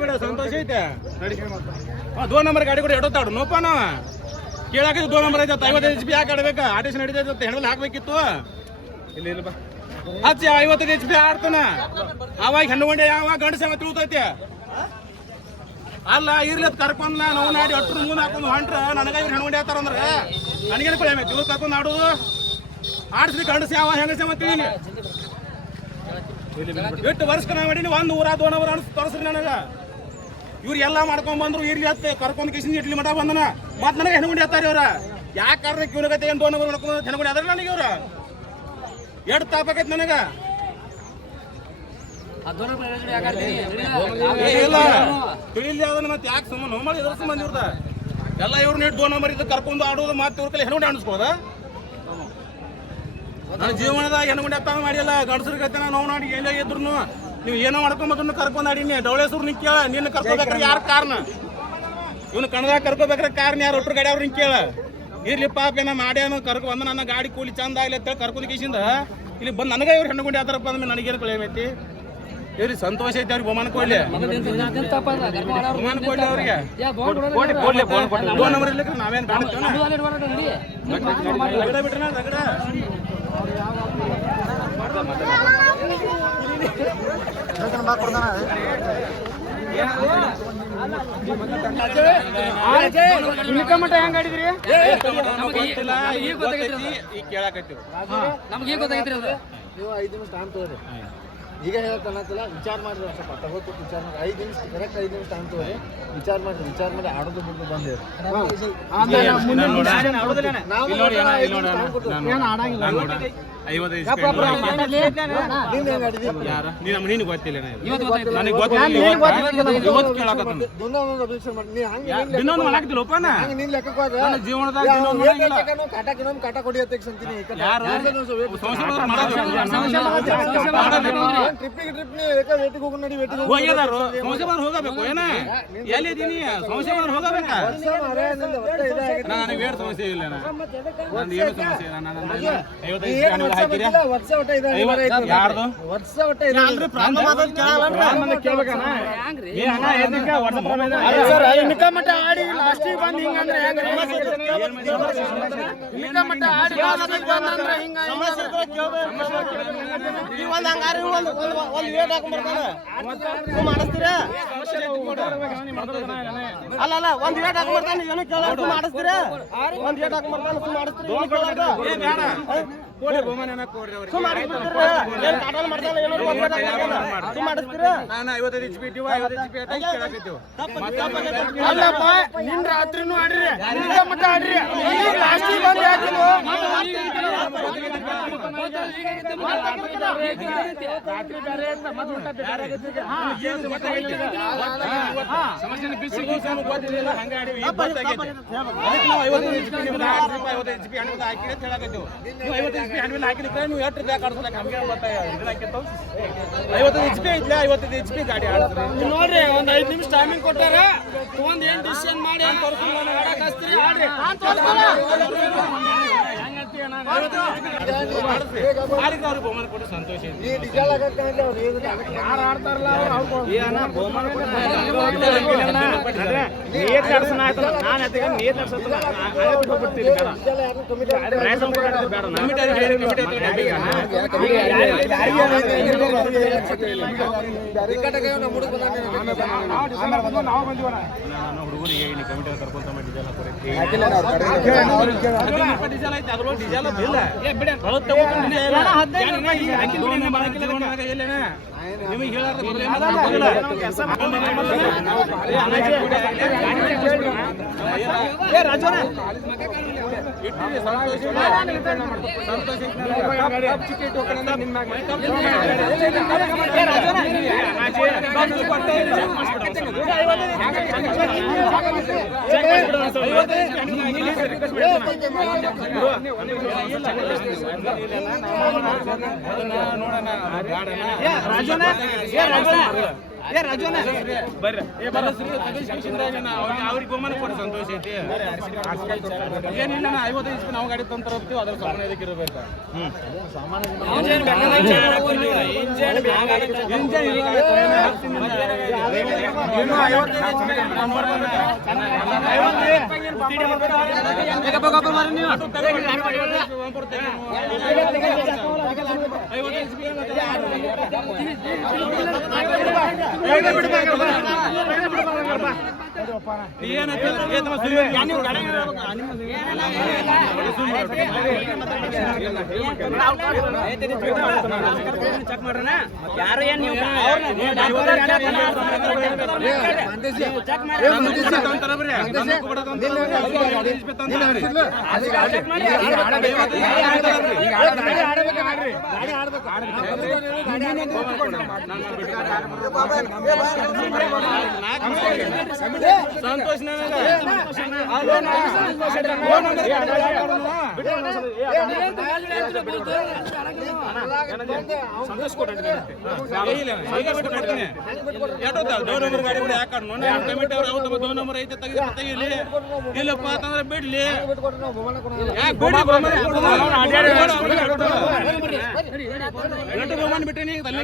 ಬೇಡ ಸಂತೋಷ ಐತೆ. 2 ನಂಬರ್ ಗಾಡಿ ಕೂಡ ಎಡೋತಾಡು ನೋಪ ನಾವ ಕೇಳಾಕಿದ್ದು 2 ನಂಬರ್ ಐತೆ 55 HP ಯಾಕೆ ಆಡ್ಬೇಕಾ ಆಟೇಶನ್ ನಡೀತೈತೆ ಹೆಣ್ಮಲ್ಲಿ ಹಾಕ್ಬೇಕಿತ್ತು ಇಲ್ಲಿ ಇಲ್ಲ ಬಾ ಹಚ್ಚಿ 55 HP ಆಡ್ತಾನ ಅವಾಗ ಹೆಣ್ಣುಗೊಂಡೆ ಯಾವ ಗಂಡಸ ತಿಳ್ತೈತೆ ಅಲ್ಲ ಇರ್ಲಿ ಅದು ಕರ್ಕೊಂಡ್ಲ ನಾವು ನಾಡಿ ಅಟ್ರು ಮುಂದೆ ಹಾಕೊಂಡು ಹೊಂಟ್ರ ನನಗ ಇವ್ರು ಹೆಣ್ಗೊಂಡೆ ಆತಾರ ಅಂದ್ರೆ ನನಗೇನು ಕೊಳೆ ಇವ್ರು ಕರ್ಕೊಂಡು ಆಡೋದು ಆಡಿಸ್ಲಿ ಗಂಡಸ ಯಾವ ಹೆಂಗಸ ತಿಳಿಲಿ ಎಷ್ಟು ವರ್ಷಕ್ಕೆ ನಾ ಮಾಡೀನಿ 1 ಊರ 2 ಊರ ಅನ್ಸ್ ತೋರಿಸ್ರಿ ನನಗೆ ಇವ್ರು ಎಲ್ಲ ಮಾಡ್ಕೊಂಡ್ ಬಂದ್ರು ಇರ್ಲಿ ಹತ್ತೆ ಕರ್ಕೊಂಡ್ ಕಿಸಿನ ಇಡ್ಲಿ ಮಠ ಬಂದನ ಮತ್ ನನಗೆ ಹೆಣ್ಗುಂಡಿ ಹತ್ತಾರ ಇವ್ರ ಯಾಕೆ ಕಾರಣಕ್ಕೆ ಇವ್ರ ಗತೆ 2 ಊರ ನೋಡ್ಕೊಂಡು ಹೆಣ್ಗುಂಡಿ ಅದ್ರ ನನಗೆ ಇವ್ರ ಎಷ್ಟು ತಾಪಕೈತಿ ನನಗ ಇಲ್ಲ ತಿಳಿಲಿ ಅದನ್ನ ಮತ್ತೆ ಯಾಕೆ ಸುಮ್ಮನೆ ಮಾಡಿ ಇದ್ರ ಸಂಬಂಧ ಇವ್ರದ ಎಲ್ಲ ಇವ್ರ ನೀಟ್ 2 ನಂಬರ್ ಇದ್ದು ಕರ್ಕೊಂಡು ಆಡೋದು ಮತ್ತೆ ಇವ್ರ ಕೈ ಹೆಣ್ಗುಂಡಿ ಅನ್ಸ್ಕೋದ ನನ್ನ ಜೀವನದಾಗ ಹೆಣ್ಗುಂಡಿ ಹತ್ತ ಮಾಡಿಲ್ಲ ಗಂಡಸ್ರ ಗತೆ ನಾವು ನೋಡಿ ಎಲ್ಲ ಇದ್ರು ನೀವು ಏನೋ ಮಾಡ್ಕೊಂಬದನ್ನ ಕರ್ಕೊಂಡ್ ಆಡಿನಿ ಡವಳೇಶ್ವರ್ ನಿಂಗೆ ಕೇಳ ನಿನ್ನ ಕರ್ಕೋಬೇಕ್ರೆ ಯಾರ ಕಾರಣ ಇವನು ಕಣದಾಗ ಕರ್ಕೋಬೇಕ್ರೆ ಕಾರಣ ಯಾರು ಒಟ್ರು ಗಾಡಿ ಅವ್ರು ನಿಂಗೆ ಕೇಳ ಇರ್ಲಿ ಪಾಪ ಏನ ಮಾಡ್ಯಾನ ಕರ್ಕೊ ಬಂದ ನನ್ನ ಗಾಡಿ ಕೂಲಿ ಚಂದ ಆಗ್ಲಿ ಅಂತೇಳಿ ಕರ್ಕೊಂಡ್ ಕೇಸಿಂದ ಇಲ್ಲಿ ಬಂದು ನನಗೆ ಇವ್ರು ಹೆಣ್ಣುಗುಂಡಿ ಆತಾರಪ್ಪ ಅಂದ್ರೆ ನನಗೇನು ಕಳೆಯೈತಿ ಇವ್ರಿಗೆ ಸಂತೋಷ ಐತಿ ಅವ್ರಿಗೆ ಬಹುಮಾನ ಕೊಡ್ಲಿ ಬಹುಮಾನ ಕೊಡ್ಲಿ ಅವ್ರಿಗೆ ಕೊಡ್ಲಿ 2 ನಂಬರ್ ಇರ್ಲಿಕ್ಕೆ ನಾವೇನು ಕಾಣ್ತೇವೆ ಬಿಟ್ರೆ ರಗಡ ಮಟ್ಟ ಹೆಂಗ್ ಆಡಿದ್ರಿ ಈಗ ಕೇಳಾಕತ್ತೀವಿ ನಮ್ಗೆ ಗೊತ್ತಾಗೈತ್ರಿ ಅದು ನೀವು 5 ನಿಮಿಷ ಟೈಮ್ ತಗೋರಿ ಈಗ ಹೇಳ್ತಾನಲ್ಲ ವಿಚಾರ ಮಾಡಿದ್ರೆ ಸ್ವಲ್ಪ ತಗೋತು ವಿಚಾರ ಮಾಡಿ 5 ನಿಮಿಷ ಕರೆಕ್ಟ್ 5 ನಿಮಿಷ ಟೈಮ್ ತಗೋರಿ ವಿಚಾರ ಮಾಡಿ ಆಡೋದು ಬಿಟ್ಟು ಬಂದೇವ್ರಿ ನೀನು ಗೊತ್ತಿಲ್ಲ ಕಾಟ ಕೊಡಿಯತ್ತೆ ಹೋಗಬೇಕು ಏನ ಎಲ್ಲಿದ್ದೀನಿ ಸಮಸ್ಯೆ ಹೋಗಬೇಕಾ ನನಗೆ ಏನು ಸಮಸ್ಯೆ ಇಲ್ಲ ನಂದು ಏನು ಸಮಸ್ಯೆ ಇಲ್ಲ ಅಲ್ಲ ಒಂದ್ ಏಟ್ ಹಾಕೊಂಡ್ಬರ್ತಾನೆ ಏನು ಕೇಳೋದು ಮಾಡಿಸ್ತೀರಾ ಒಂದ್ ಏಟ್ ಹಾಕೊಂಡ್ಬರ್ತಾನೆ ಮಾಡಿಸ್ತೀರಾ ರಾತ್ರಿನೂ ಆಡ್ರಿ ಮಟ್ಟ ಆಡ್ರಿ ನೀವು ಎಷ್ಟು ಕಾಡ್ಸಲಕ್ಕ ನಮ್ಗೆ ಗೊತ್ತಾಗಿತ್ತು 55 HP ಐತ್ಲ 55 HP ಗಾಡಿ ಆಡ್ತಾರೆ ನೋಡ್ರಿ ಒಂದ್ 5 ನಿಮಿಷ ಟೈಮಿಂಗ್ ಕೊಟ್ಟಾರ ಒಂದ್ ಏನ್ ಡಿಸಿಷನ್ ಮಾಡಿ ಅಂತ ಬಹುಮಾನ ಕೊಟ್ಟು ಸಂತೋಷ ಯಾರು ಆಡ್ತಾರಲ್ಲ ಹುಡುಗರಿಗೆ ಕಮಿಟಿ ಕರ್ಕೊಂತ ಡೀಸೆಲ್ ಐತೆ ಅದ್ರ ಡೀಸೆಲ್ ನಿಮಗೆ ಅವ್ರಿಗೆ ಬಹುಮಾನ ಕೊಡಿ, ಸಂತೋಷ ಐತಿ. ಏನಿಲ್ಲ, 55 ಇಸ್ಪಿ ನಾವು ಗಾಡಿ ತಂತರ ಹೋಗ್ತೀವಿ, ಅದ್ರ ಸಾಮಾನ್ಯ ಇದಕ್ಕೆ ಇರಬೇಕು. ಚೆಕ್ ಮಾಡ್ರಣ ಯಾರು ಏನ್ ನೀವು ಸಂತೋಷ ನಂಬರ್ ಐತೆ ತೆಗಿಲಿ, ಇಲ್ಲಪ್ಪ ಅಂತಂದ್ರೆ ಬಿಡ್ಲಿ. ಬಿಟ್ಟಿನಿ ತಲೆ